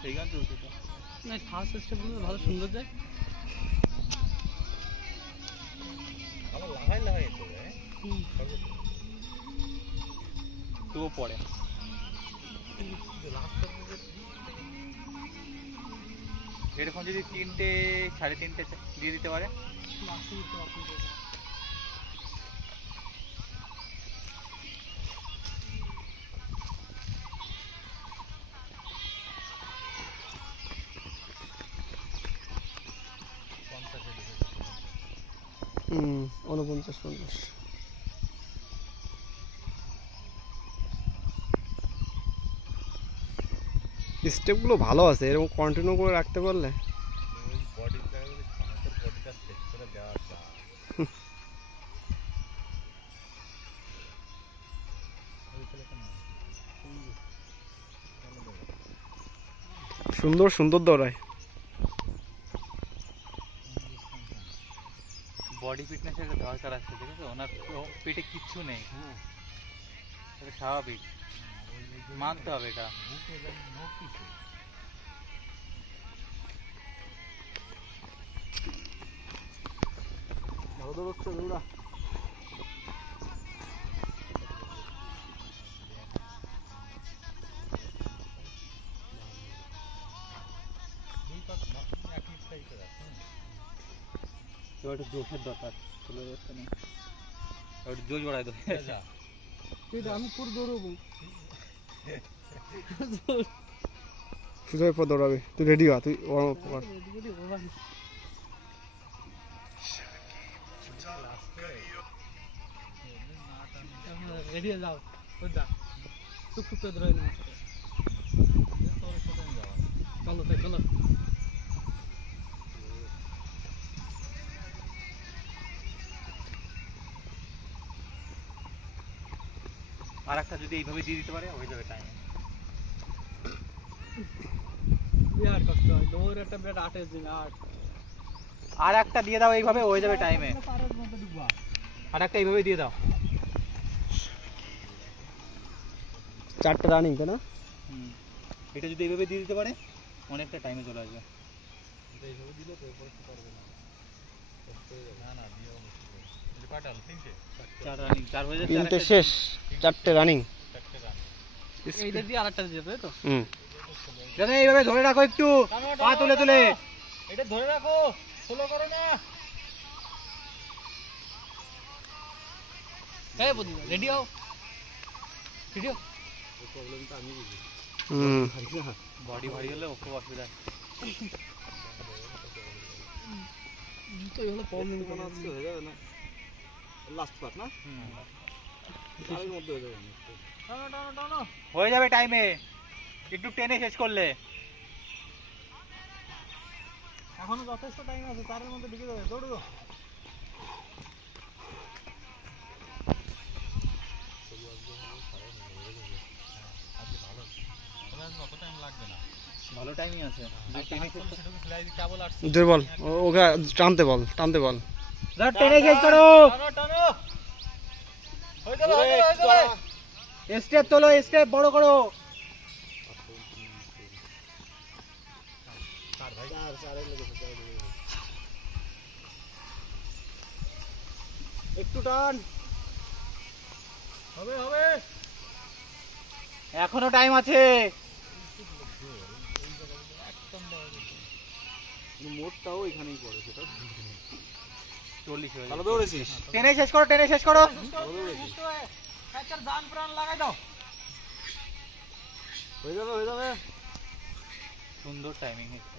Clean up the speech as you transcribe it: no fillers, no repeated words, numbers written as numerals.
সেই গান চলছে তো না, ফার্স্ট স্টেপগুলো ভালো সুন্দর যায়। আমার লাগাই লাগাই তো তবুও পড়ে এরকম যদি 3টে 3:30 দিয়ে দিতে পারে। হুম, 49-50 স্টেপগুলো ভালো আছে, এরকম কন্টিনিউ করে রাখতে পারলে। সুন্দর সুন্দর দৌড়ায়। বডি ফিটনেসের দরকার আছে, ঠিক আছে? ওনার পেটে কিচ্ছু নেই, এটা স্বাভাবিক, মানতে হবে এটা। ভালো দৌড়াচ্ছে দৌড়া। এবার একটু জোশের দরকার, চলে যাচ্ছে না, একটু জোশ বাড়াই দেবে। আমি পুরো দৌড়বো। সুজয় পর দৌড়াবে, তুই রেডি হ, তুই ওয়ার্ম আপ কর। রেডি হয়ে যাও, টুক টুক করে ধরে না। চলো তাই চলো। আর একটা যদি এইভাবে দিয়ে দিতে পারে হয়ে যাবে টাইম। বিরাট কষ্ট হয়, দৌড় একটা বিরাট আটের দিন। আর একটা দিয়ে দাও এইভাবে হয়ে যাবে টাইমে। আর একটা এইভাবে দিয়ে দাও। 4টে রানিং তাই না? এটা যদি এইভাবে দিয়ে দিতে পারে অনেকটা টাইমে চলে আসবে। চার রানিং, 4 হয়ে যাচ্ছে। 3টে শেষ, 4টে রানিং। এইটা দিয়ে আরেকটা দিয়ে দেবে তো। দাদা এইভাবে ধরে রাখো, একটু পা তুলে তুলে এটা ধরে রাখো, ফলো করো না। এই বন্ধু রেডি হও, রেডি হও। প্রবলেমটা আমি বুঝি। বডি ভারী হলে খুব অসুবিধা। তো এগুলো প্রবলেম মনে হচ্ছে হয়ে যাবে না লাস্ট পার্ট না? এর মধ্যে হয়ে যাবে। টানো টানো টানো। হয়ে যাবে টাইমে, একটু টেনে শেষ করলে। এখনো যথেষ্ট টাইম আছে, 4-এর মধ্যে ঢুকে যাবে। দৌড়ো। ভালো টাইমই আছে। জোর বল, ওকে টানতে বল, টানতে বল। টেনে শেষ করো। টানো টানো। হয়ে যাবে হয়ে যাবে হয়ে যাবে। স্টেপ তোলো, স্টেপ বড় করো। একটু টান, হবে হবে। এখনো টাইম আছে। মোটটাও এখানেই পড়ে, সেটা 40 হয়ে ভালো যাবে। দৌড়েছিস। টেনে শেষ করো, টেনে শেষ করো। একটা জান প্রাণ লাগাই দাও। হয়ে যাবে হয়ে যাবে। সুন্দর টাইমিং হচ্ছে।